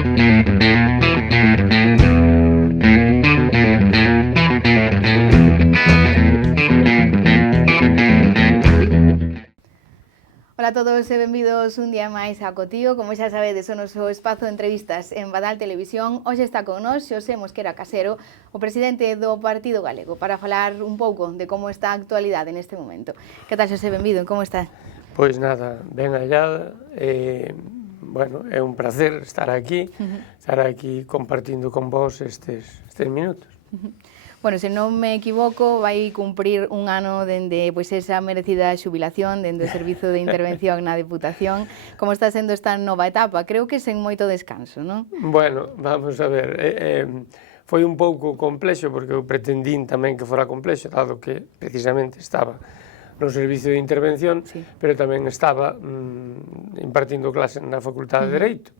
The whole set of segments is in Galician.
Ola a todos e benvidos un día máis a Cotío. Como xa sabedes, o noso espazo de entrevistas en Badal Televisión. Hoxe está con nós Xosé Mosquera Casero, o presidente do Partido Galego, para falar un pouco de como está a actualidade neste momento. Que tal, Xosé? Benvido, como está? Pois nada, ben hallada, bueno, é un placer estar aquí compartindo con vos estes minutos. Bueno, se non me equivoco, vai cumprir un ano dende esa merecida xubilación, dende o Servizo de Intervención na Deputación. Como está sendo esta nova etapa? Creo que sen moito descanso, non? Bueno, vamos a ver, foi un pouco complexo, porque eu pretendín tamén que fora complexo, dado que precisamente estaba no Servizo de Intervención, pero tamén estaba impartindo clase na Facultade de Dereito.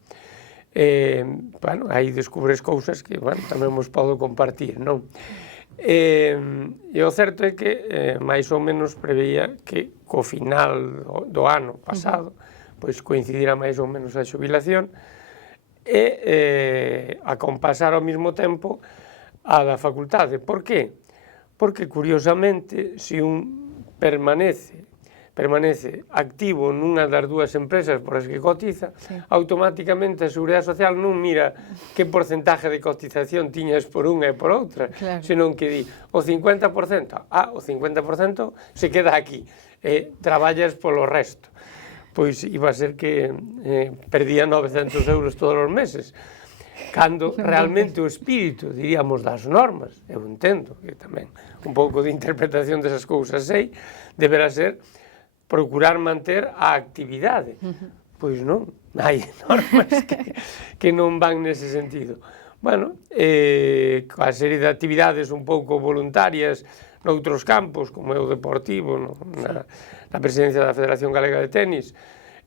Bueno, aí descubres cousas que, bueno, tamén vos podo compartir, non? E o certo é que máis ou menos preveía que co final do ano pasado pois coincidira máis ou menos a xubilación e a compasar ao mesmo tempo a da facultade. Por qué? Porque curiosamente, se un permanece activo nunha das dúas empresas por as que cotiza, automáticamente a Seguridade Social non mira que porcentaje de cotización tiñas por unha e por outra, senón que di o 50%, o 50% se queda aquí, e traballas polo resto. Pois iba a ser que perdía 900 euros todos os meses, cando realmente o espírito, diríamos, das normas, eu entendo que tamén un pouco de interpretación desas cousas sei, deberá ser procurar manter a actividade. Pois non, hai normas que non van nese sentido. Bueno, coa serie de actividades un pouco voluntarias noutros campos, como é o deportivo, na presidencia da Federación Galega de Tenis,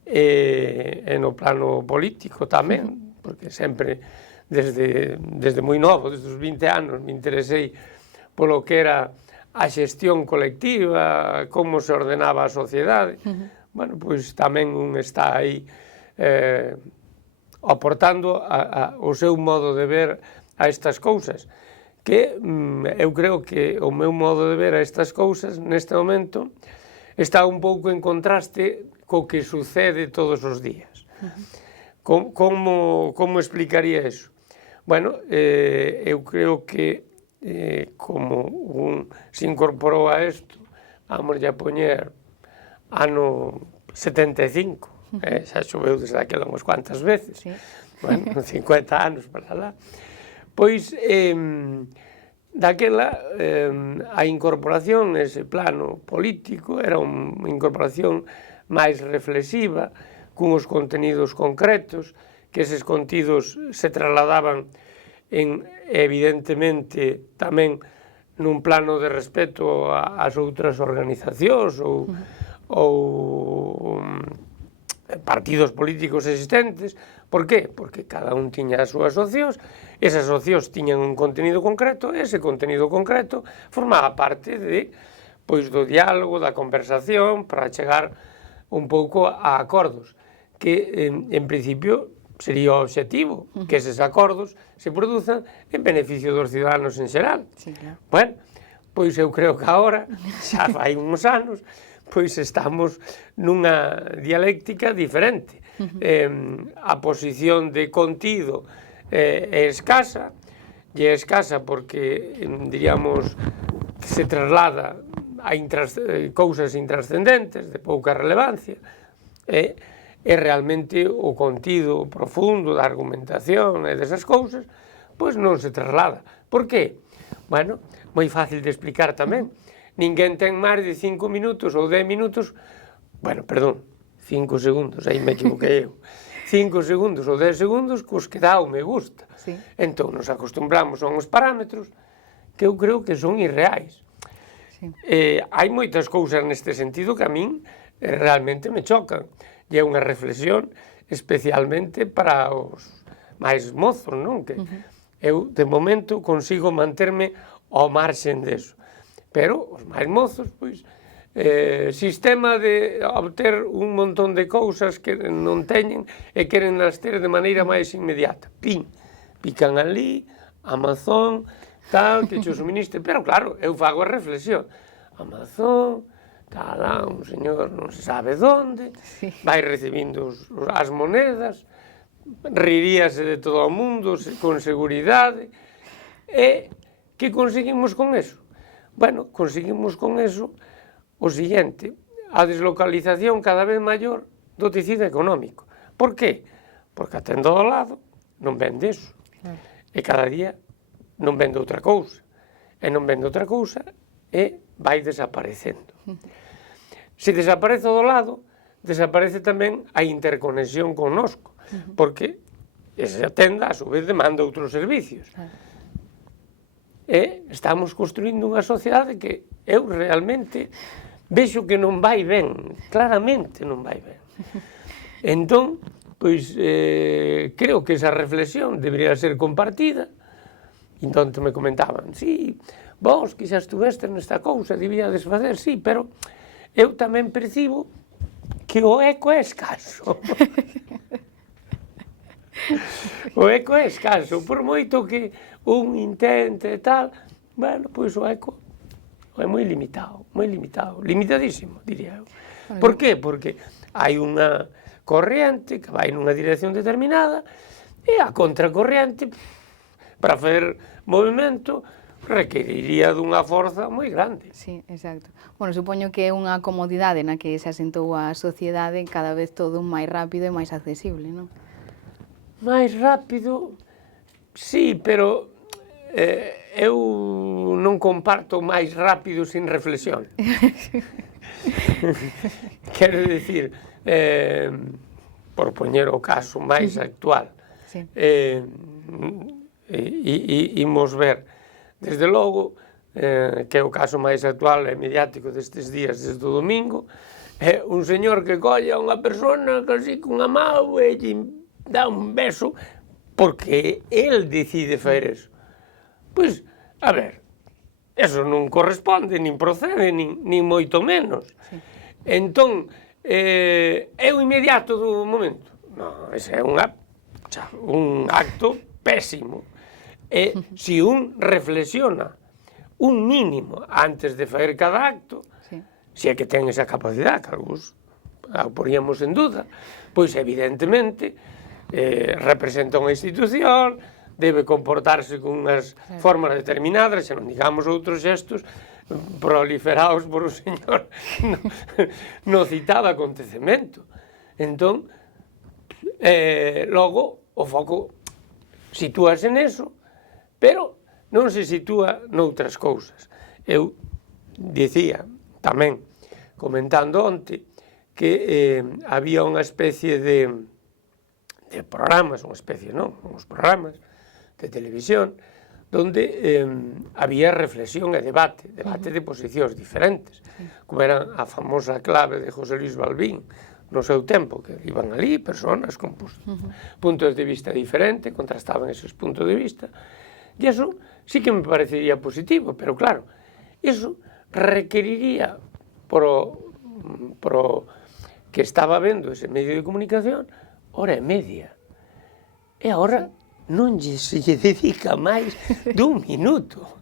e no plano político tamén, porque sempre, desde moi novo, desde os 20 anos, me interesei polo que era a xestión colectiva, como se ordenaba a sociedade. Bueno, pois tamén un está aí aportando o seu modo de ver a estas cousas, que eu creo que o meu modo de ver a estas cousas neste momento está un pouco en contraste co que sucede todos os días. Como explicaría eso? Bueno, eu creo que como se incorporou a isto, vamos a poñer ano 75, xa xoveu desde aquela unhas cuantas veces, bueno, 50 anos para lá, pois daquela a incorporación nese plano político era unha incorporación máis reflexiva, cunhos contenidos concretos, que eses contidos se trasladaban evidentemente tamén nun plano de respeto ás outras organizacións ou partidos políticos existentes. Por qué? Porque cada un tiña as súas opcións, esas opcións tiñan un contenido concreto, e ese contenido concreto formaba parte do diálogo, da conversación, para chegar un pouco a acordos, que en principio sería o obxectivo, que eses acordos se produzan en beneficio dos ciudadanos en xeral. Bueno, pois eu creo que agora, xa fai uns anos, pois estamos nunha dialéctica diferente. A posición de contido é escasa, e é escasa porque, diríamos, se traslada a cousas intrascendentes, de pouca relevancia, e realmente o contido profundo da argumentación e desas cousas, pois non se traslada. Por qué? Bueno, moi fácil de explicar tamén. Ninguén ten máis de 5 minutos ou 10 minutos, bueno, perdón, 5 segundos, aí me equivoquei eu, 5 segundos ou 10 segundos cos que dá o me gusta. Entón, nos acostumbramos a uns parámetros que eu creo que son irreais. Hai moitas cousas neste sentido que a min realmente me chocan. E é unha reflexión especialmente para os máis mozos, non? Que eu, de momento, consigo manterme ao marxen deso. Pero os máis mozos, pois, sistema de obter un montón de cousas que non teñen e queren nas ter de maneira máis inmediata. Pican ali, Amazon, tal, que cho suministre. Pero claro, eu fago a reflexión. Amazon, está lá un señor non se sabe onde, vai recibindo as monedas, riríase de todo o mundo con seguridade. E que conseguimos con eso? Bueno, conseguimos con eso o siguiente, a deslocalización cada vez maior do tecido económico. Por qué? Porque a tenda do lado non vende eso. E cada día non vende outra cousa. E non vende outra cousa e vai desaparecendo. Se desaparece do lado, desaparece tamén a interconexión connosco, porque esa tenda, a su vez, demanda outros servicios. E estamos construindo unha sociedade que eu realmente vexo que non vai ben, claramente non vai ben. Entón, pois, creo que esa reflexión debería ser compartida. Entón me comentaban, sí, vos que xa estuveste nesta cousa, debía desfacer, sí, pero eu tamén percibo que o eco é escaso. O eco é escaso, por moito que un intente e tal, bueno, pois o eco é moi limitado, limitadísimo, diría eu. Por qué? Porque hai unha corriente que vai nunha dirección determinada e a contracorriente, para facer movimento, requeriría dunha forza moi grande. Sí, exacto. Bueno, supoño que é unha comodidade na que se asentou a sociedade, cada vez todo máis rápido e máis accesible, non? Mais rápido, sí, pero eu non comparto máis rápido sin reflexión. Quero dicir, por poñer o caso máis actual, imos ver, desde logo, que é o caso máis actual e mediático destes días, desde o domingo, é un señor que colle a unha persona casi cunha mão e lle dá un beso porque el decide facer eso. Pois, a ver, eso non corresponde, nin procede, nin moito menos. Entón, é o inmediato do momento. Non, ese é un acto pésimo. E se un reflexiona un mínimo antes de facer cada acto, se é que ten esa capacidade, que algúns a poríamos en duda, pois evidentemente representa unha institución, debe comportarse con unhas formas determinadas, se non digamos outros xestos proliferados por o señor no citado acontecemento. Entón, logo, o foco sitúase neso, pero non se sitúa noutras cousas. Eu dicía tamén, comentando onte, que había unha especie de programas, unha especie, non, uns programas de televisión, donde había reflexión e debate de posicións diferentes, como era a famosa clave de José Luis Balbín, no seu tempo, que iban ali personas con puntos de vista diferentes, contrastaban esos puntos de vista, e iso sí que me parecería positivo, pero claro, iso requeriría pro que estaba vendo ese medio de comunicación hora e media. E agora non se lle dedica máis dun minuto.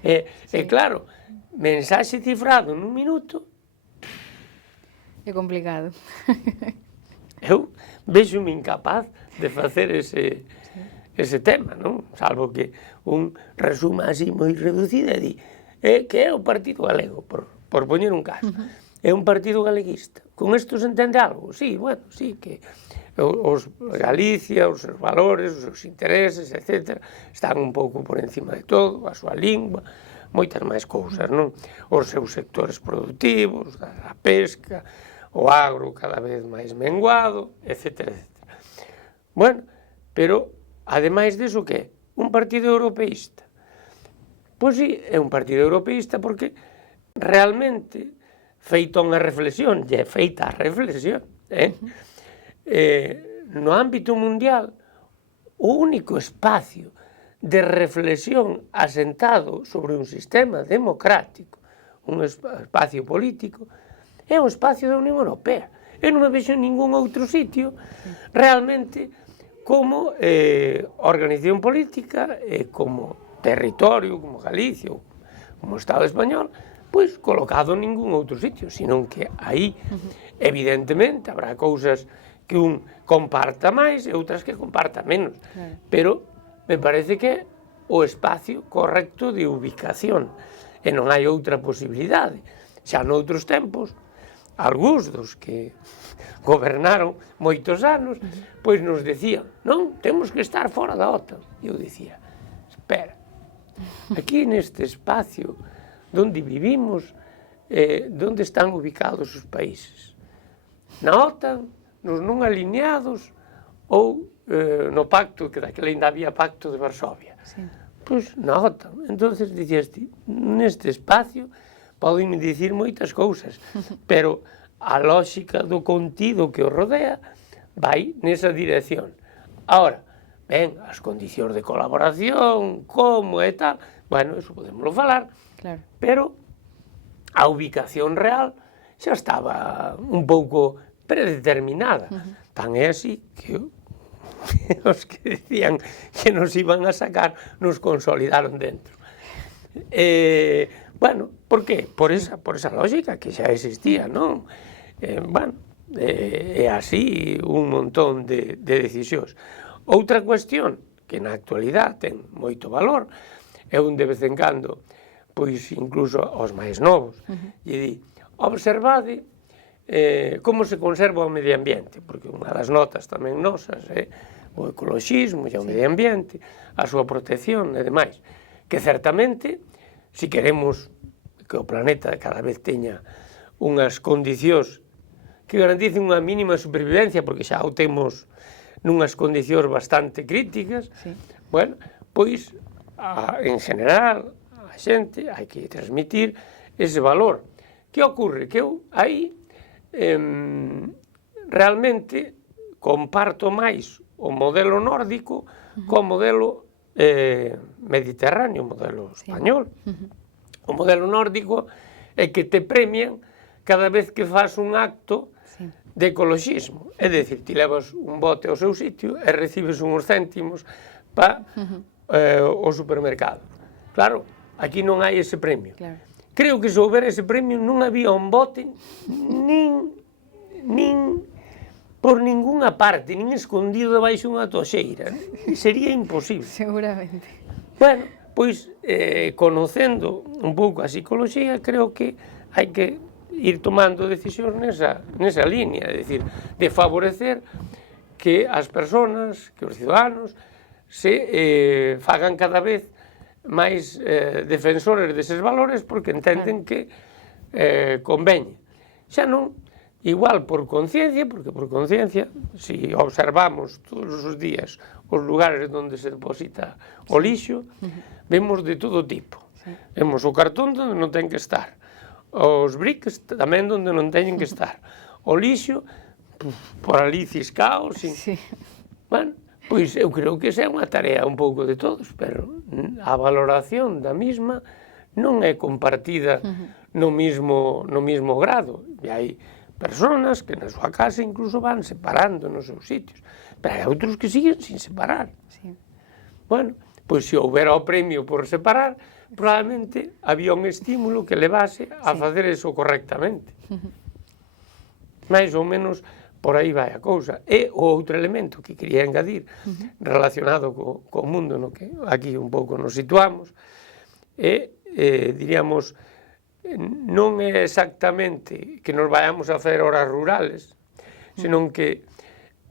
E claro, mensaxe cifrado nun minuto. É complicado. Eu vexo-me incapaz de facer ese tema, non? Salvo que un resuma así moi reducido e di que é o Partido Galego, por poñer un caso. É un partido galeguista. Con isto se entende algo? Sí, bueno, sí, que Galicia, os seus valores, os seus intereses, etc., están un pouco por encima de todo, a súa lingua, moitas máis cousas, non? Os seus sectores productivos, a pesca, o agro cada vez máis menguado, etc., etc. Bueno, pero, ademais diso, que é? Un partido europeísta. Pois sí, é un partido europeísta porque realmente, feita unha reflexión, e é feita a reflexión, no ámbito mundial, o único espacio de reflexión asentado sobre un sistema democrático, un espacio político, é o espacio da Unión Europea. Eu non me vexo en ningún outro sitio realmente como organización política, como territorio, como Galicia, como Estado español, pois colocado en ningún outro sitio, senón que aí, evidentemente, habrá cousas que un comparta máis e outras que comparta menos, pero me parece que é o espacio correcto de ubicación, e non hai outra posibilidade. Xa noutros tempos, algúns dos que gobernaron moitos anos, pois nos decían, non, temos que estar fora da OTAN. E eu dicía, espera, aquí neste espacio donde vivimos, donde están ubicados os países? Na OTAN, nos non alineados, ou no pacto, que daquela ainda había pacto de Varsovia? Pois na OTAN. Entonces dicías ti, neste espacio poden dicir moitas cousas, pero a lógica do contido que o rodea vai nesa dirección. Ahora, ben, as condicións de colaboración, como e tal, bueno, eso podémoslo falar, pero a ubicación real xa estaba un pouco predeterminada. Tan é así que os que decían que nos iban a sacar nos consolidaron dentro. Bueno, por qué? Por esa lógica que xa existía, non? Bueno, é así un montón de decisións. Outra cuestión que na actualidade ten moito valor é un de vez en cando, pois incluso aos máis novos, e di, observade como se conserva o medio ambiente, porque unha das notas tamén nosas é o ecoloxismo e o medio ambiente, a súa protección e demais, que certamente, se queremos que o planeta cada vez teña unhas condicións que garanticen unha mínima supervivencia, porque xa o temos nunhas condicións bastante críticas, bueno, pois, en general, a xente hai que transmitir ese valor. Que ocorre? Que eu aí realmente comparto máis o modelo nórdico co modelo mediterráneo, o modelo español. O modelo nórdico é que te premian cada vez que faz un acto de ecoloxismo. É dicir, ti levas un bote ao seu sitio e recibes uns céntimos para o supermercado. Claro, aquí non hai ese premio. Creo que se houber ese premio non había un bote nin por ningunha parte, nin escondido debaixo unha toxeira. Sería imposible. Seguramente. Bueno, pois, conocendo un pouco a psicoloxía, creo que hai que ir tomando decisións nesa línea, é dicir, de favorecer que as persoas, que os ciudadanos, se fagan cada vez máis defensores deses valores porque entenden que conveñe. Xa non igual por conciencia, porque por conciencia, se observamos todos os días os lugares onde se deposita o lixo, vemos de todo tipo. Vemos o cartón onde non ten que estar, os bricks tamén onde non teñen que estar, o lixo por ali ciscao, bueno, pois eu creo que esa é unha tarea un pouco de todos, pero a valoración da mesma non é compartida no mismo grado, e hai personas que na súa casa incluso van separando nos seus sitios, pero hai outros que siguen sin separar. Bueno, pois se houbera o premio por separar, probablemente había un estímulo que levase a facer eso correctamente. Mais ou menos por aí vai a cousa. E o outro elemento que quería engadir relacionado co mundo no que aquí un pouco nos situamos é, diríamos, non é exactamente que nos vayamos a facer horas rurales, senón que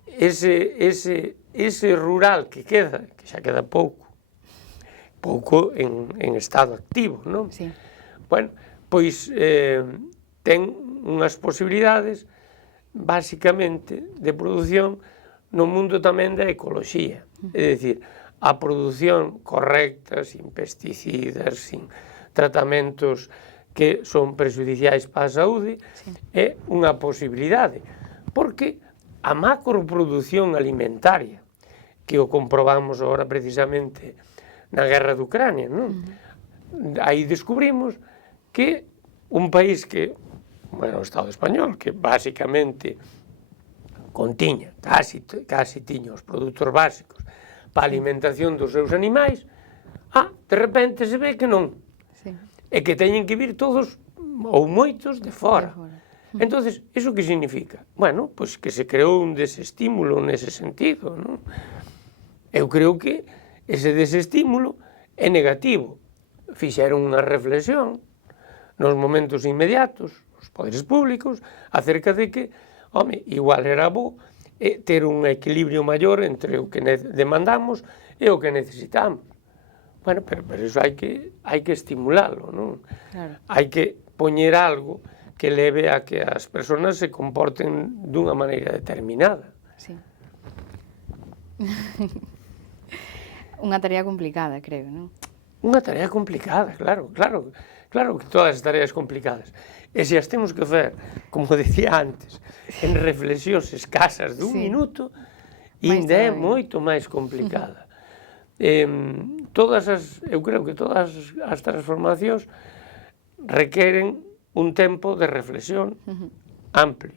ese rural que queda, que xa queda pouco en estado activo, non? Bueno, pois ten unhas posibilidades basicamente de produción no mundo tamén da ecoloxía, é dicir, a produción correcta, sin pesticidas, sin tratamentos que son prejudiciais para a saúde, é unha posibilidade, porque a macroproducción alimentaria, que o comprobamos agora precisamente na guerra de Ucrania, non? Aí descubrimos que un país que, bueno, o Estado español, que basicamente contiña, casi tiña os produtos básicos para a alimentación dos seus animais, de repente se ve que non. E que teñen que vir todos, ou moitos, de fora. Entonces, iso que significa? Bueno, pois que se creou un desestímulo nese sentido, non? Eu creo que ese desestímulo é negativo. Fixeron unha reflexión nos momentos inmediatos, os poderes públicos, acerca de que, home, igual era bo ter un equilibrio maior entre o que demandamos e o que necesitamos. Bueno, pero iso hai que estimulalo, non? Claro. Hai que poñer algo que leve a que as persoas se comporten dunha maneira determinada. Sí. Unha tarea complicada, creo, non? Unha tarea complicada, claro que todas as tareas complicadas. E se as temos que fer, como decía antes, en reflexións escasas dun minuto, ainda é moito máis complicada. Eu creo que todas as transformacións requeren un tempo de reflexión amplio.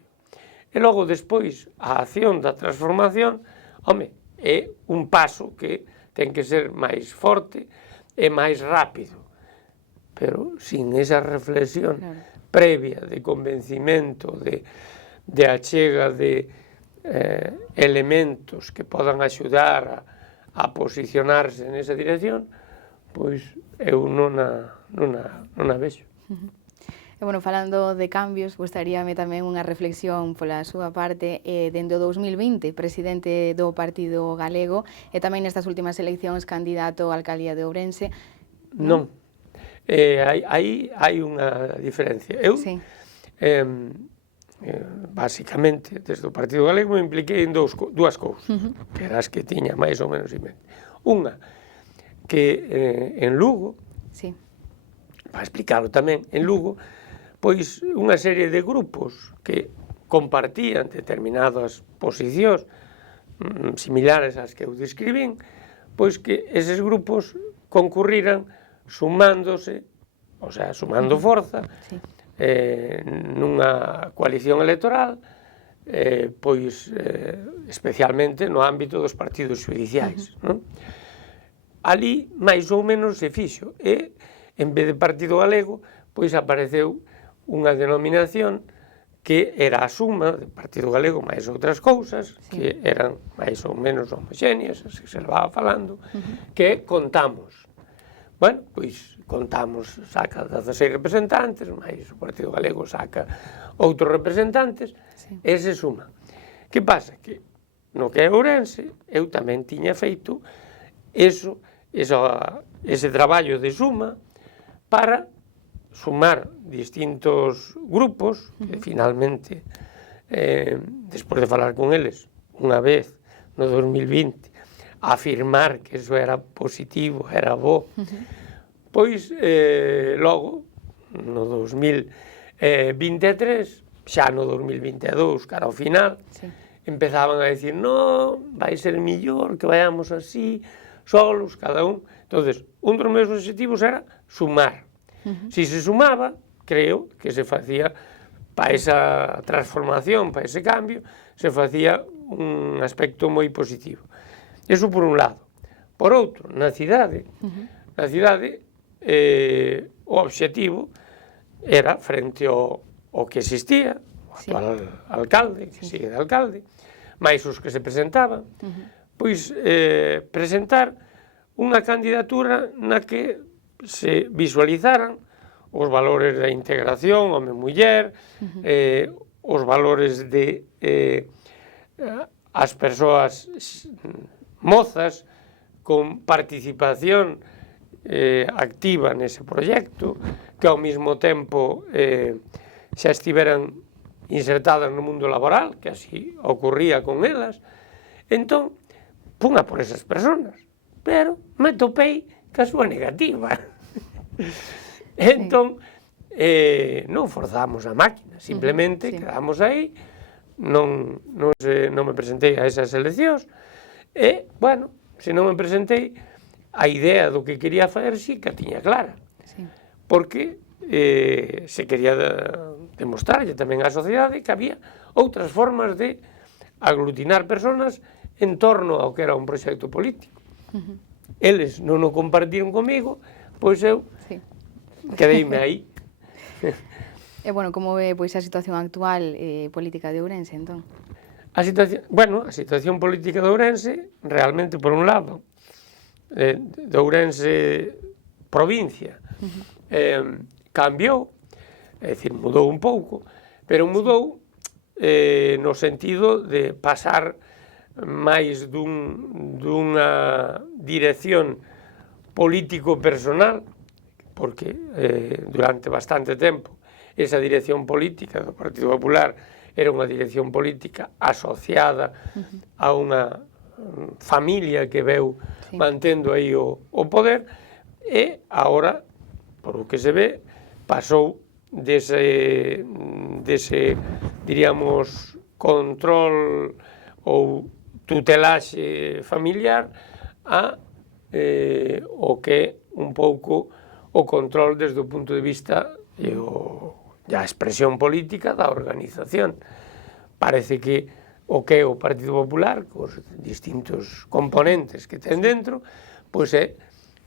E logo, despois, a acción da transformación, home, é un paso que ten que ser máis forte e máis rápido. Pero sin esa reflexión previa de convencimento, de achega de elementos que podan axudar a posicionarse nesa dirección, pois eu non a vexo. E, bueno, falando de cambios, gustaríame tamén unha reflexión pola súa parte dende o 2020, presidente do Partido Galego e tamén nestas últimas eleccións candidato á alcaldía de Ourense. Non. Hai unha diferencia. Eu, basicamente, desde o Partido Galego me impliquei en dúas cousas, que eran as que tiña máis ou menos en mente. Unha, que en Lugo, para explicarlo tamén, en Lugo, pois unha serie de grupos que compartían determinadas posicións similares ás que eu describín, pois que eses grupos concurriran sumándose, o sea, sumando forza, nunha coalición electoral, pois especialmente no ámbito dos partidos judiciais. Ali, máis ou menos, se fixo, e, en vez de Partido Galego, pois apareceu unha denominación que era a suma de Partido Galego máis outras cousas, que eran máis ou menos homoxéneas, as que se levaba falando, que Contamos. Bueno, pois Contamos saca 16 representantes, máis o Partido Galego saca outros representantes, e se suma. Que pasa? Que no que é Ourense, eu tamén tiña feito ese traballo de suma para sumar distintos grupos que finalmente, despois de falar con eles unha vez no 2020, afirmar que eso era positivo, era bo, pois logo no 2023, xa no 2022, cara ao final, empezaban a decir, non, vai ser millor que vayamos así, solos, cada un. Entonces, un dos meus objetivos era sumar. Si se sumaba, creo que se facía para esa transformación, para ese cambio, se facía un aspecto moi positivo. Eso por un lado. Por outro, na cidade, o obxectivo era, frente ao que existía, o actual alcalde, que sigue de alcalde, máis os que se presentaban, pois presentar unha candidatura na que se visualizaran os valores da integración home-muller, os valores de as persoas mozas con participación activa nese proxecto, que ao mesmo tempo xa estiveran insertadas no mundo laboral, que así ocurría con elas. Entón, punha por esas persoas, pero me topei ca súa negativa. Entón, non forzamos a máquina, simplemente quedamos aí, non me presentei a esas eleccións, e, bueno, se non me presentei, a idea do que quería fazer sí que a tiña clara. Porque se quería demostrarlle tamén á sociedade que había outras formas de aglutinar persoas en torno ao que era un proxecto político. Eles non o compartiron comigo, pois eu quedeime aí. E, bueno, como ve pois a situación actual política de Ourense, entón? A situación política de Ourense, realmente, por un lado, de Ourense provincia, cambiou, é dicir, mudou un pouco, pero mudou no sentido de pasar máis dunha dirección político-personal, porque durante bastante tempo esa dirección política do Partido Popular era unha dirección política asociada a unha familia que veu mantendo aí o poder, e agora, por o que se ve, pasou dese diríamos, control ou tutelaxe familiar a o que un pouco o control desde o punto de vista da expresión política da organización. Parece que o que é o Partido Popular, cos distintos componentes que ten dentro, pois é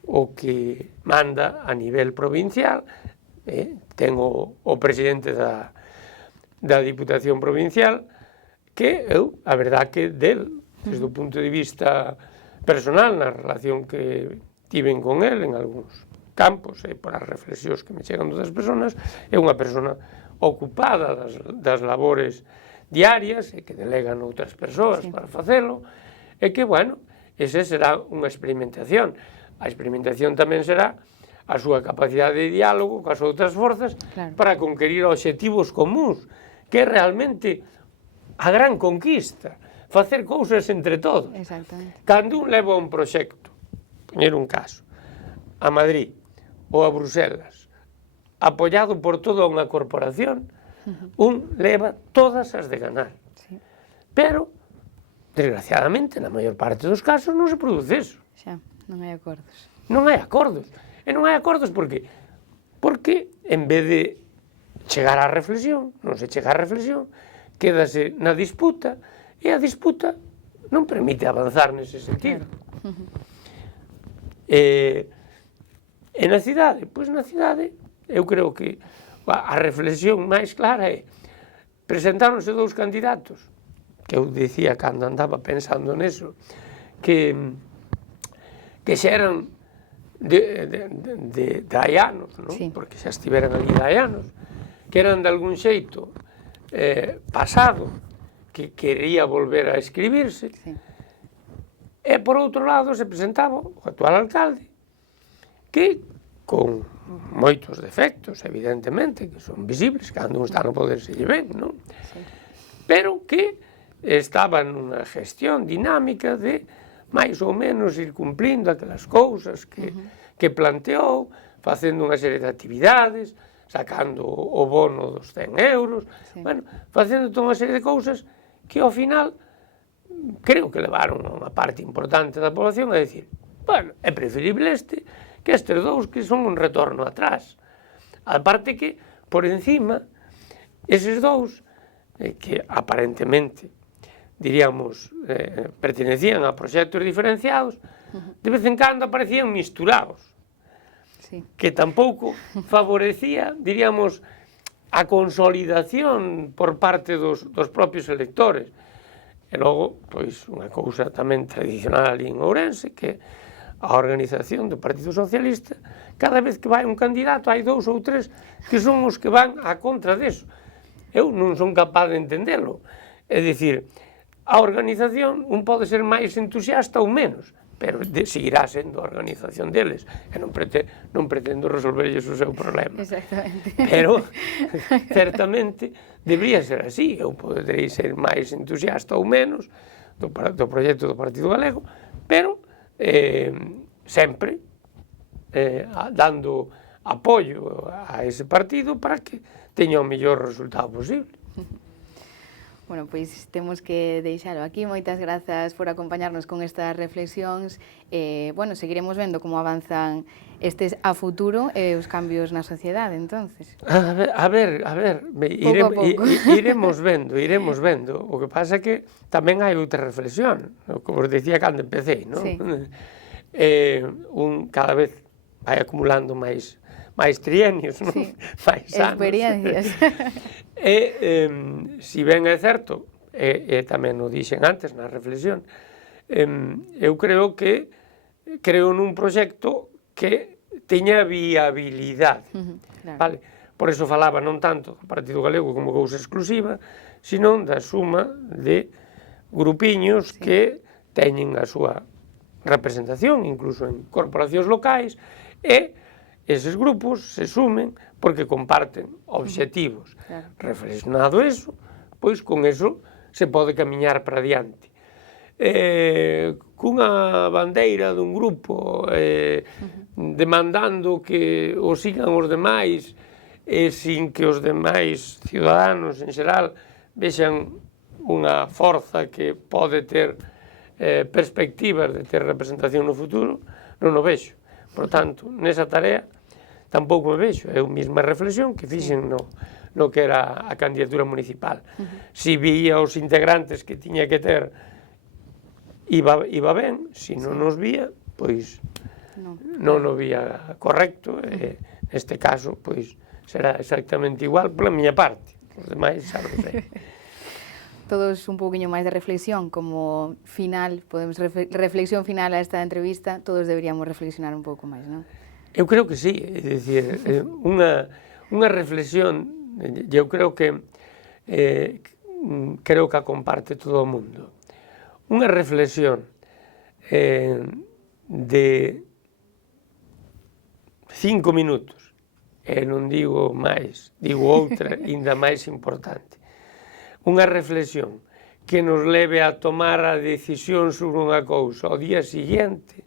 o que manda a nivel provincial, ten o presidente da Diputación Provincial, que eu, a verdad que del, desde o punto de vista personal, na relación que tiven con el en algúns campos, e por as reflexións que me chegan das persoas, é unha persona ocupada das labores diarias e que delegan outras persoas para facelo, e que, bueno, ese será unha experimentación. A experimentación tamén será a súa capacidade de diálogo coas outras forzas para conquerir obxectivos comuns, que é realmente a gran conquista, facer cousas entre todos. Cando un leva un proxecto, poñer un caso, a Madrid ou a Bruselas, apoiado por toda unha corporación, un leva todas as de ganar. Pero, desgraciadamente, na maior parte dos casos non se produce eso. Xa, non hai acordos. Non hai acordos. E non hai acordos porque en vez de chegar á reflexión, non se chega á reflexión, quédase na disputa, e a disputa non permite avanzar nese sentido. E na cidade? Pois na cidade, eu creo que a reflexión máis clara é presentáronse dous candidatos, que eu dicía cando andaba pensando neso, que xa eran de hai anos, non? Porque xa estiveran ali de hai anos, que eran de algún xeito pasado, que quería volver a escribirse, e por outro lado se presentaba o actual alcalde, que con moitos defectos, evidentemente, que son visibles, cando un está no poder se lle ven, non? Pero que estaba nunha gestión dinámica de máis ou menos ir cumplindo aquelas cousas que planteou, facendo unha serie de actividades, sacando o bono dos 100 euros, bueno, facendo toda unha serie de cousas que ao final creo que levaron a unha parte importante da población a decir, bueno, é preferible este que estes dous que son un retorno atrás. A parte que, por encima, eses dous, que aparentemente, diríamos, pertenecían a proxectos diferenciados, de vez en cando aparecían misturados, que tampouco favorecía, diríamos, a consolidación por parte dos propios electores. E logo, pois, unha cousa tamén tradicional ali en Ourense, que a organización do Partido Socialista, cada vez que vai un candidato, hai dous ou tres que son os que van á contra deso. Eu non son capaz de entendelo. É dicir, a organización un pode ser máis entusiasta ou menos, pero seguirá sendo a organización deles, e non pretendo resolverlles o seu problema. Pero, certamente, debería ser así. Eu poderei ser máis entusiasta ou menos do proxecto do Partido Galego, pero sempre dando apoio a ese partido para que teña o mellor resultado posible. Bueno, pois temos que deixalo aquí. Moitas grazas por acompañarnos con estas reflexións. Bueno, seguiremos vendo como avanzan estes a futuro os cambios na sociedade, entonces. A ver, Pouco a pouco. iremos vendo. O que pasa é que tamén hai outra reflexión, como os dicía cando empecé, non? Sí. Cada vez vai acumulando máis trienios, non? Sí. Máis anos. Experiencias. Si ben é certo, tamén o dixen antes na reflexión, eu creo nun proxecto que teña viabilidade. Claro. Vale? Por eso falaba non tanto do Partido Galego como cousa exclusiva, sino da suma de grupiños que teñen a súa representación, incluso en corporacións locais, e eses grupos se sumen porque comparten obxectivos. Claro. Reflexionado eso, pois con eso se pode camiñar para diante. Cunha bandeira dun grupo demandando que o sigan os demais e sin que os demais ciudadanos en xeral vexan unha forza que pode ter perspectivas de ter representación no futuro, non o vexo. Por tanto, nesa tarea tampouco me vexo. É a mesma reflexión que fixen no que era a candidatura municipal. Si vía os integrantes que tiña que ter, iba ben, se non os vía, pois non o vía correcto, e neste caso, pois será exactamente igual pola miña parte. Os demais, xa non sei. Todos un pouquiño máis de reflexión, como final, podemos reflexión final a esta entrevista, todos deberíamos reflexionar un pouco máis, non? Eu creo que sí, é dicir, unha reflexión, eu creo que a comparte todo o mundo. Unha reflexión de 5 minutos, e non digo máis, digo outra, ainda máis importante. Unha reflexión que nos leve a tomar a decisión sobre unha cousa ao día seguinte,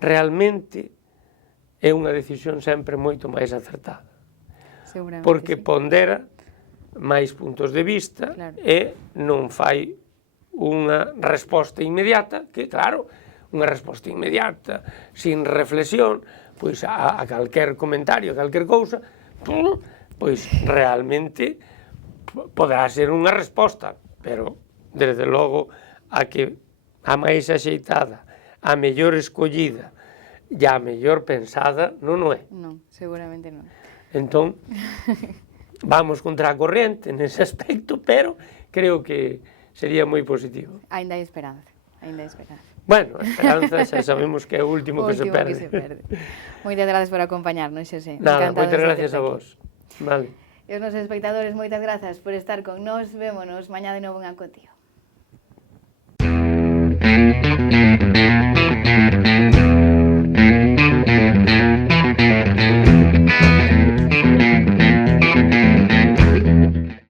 realmente é unha decisión sempre moito máis acertada. Porque pondera máis puntos de vista, claro, e non fai unha resposta inmediata, que claro, unha resposta inmediata, sin reflexión, pois a calquer comentario, a calquer cousa, pois realmente poderá ser unha resposta, pero desde logo a máis axeitada, a mellor escollida e a mellor pensada non o é. Non, seguramente non. Entón, vamos contra a corriente nese aspecto, pero creo que sería moi positivo. Ainda hai esperanza, ainda hai esperanza. Bueno, a esperanza xa sabemos que é o último que se perde. Moitas gracias por acompañarnos, Xosé. Nada, moitas gracias a vos. Vale. E os nosos espectadores, moitas grazas por estar con nós. Vémonos mañá de novo en Acotío.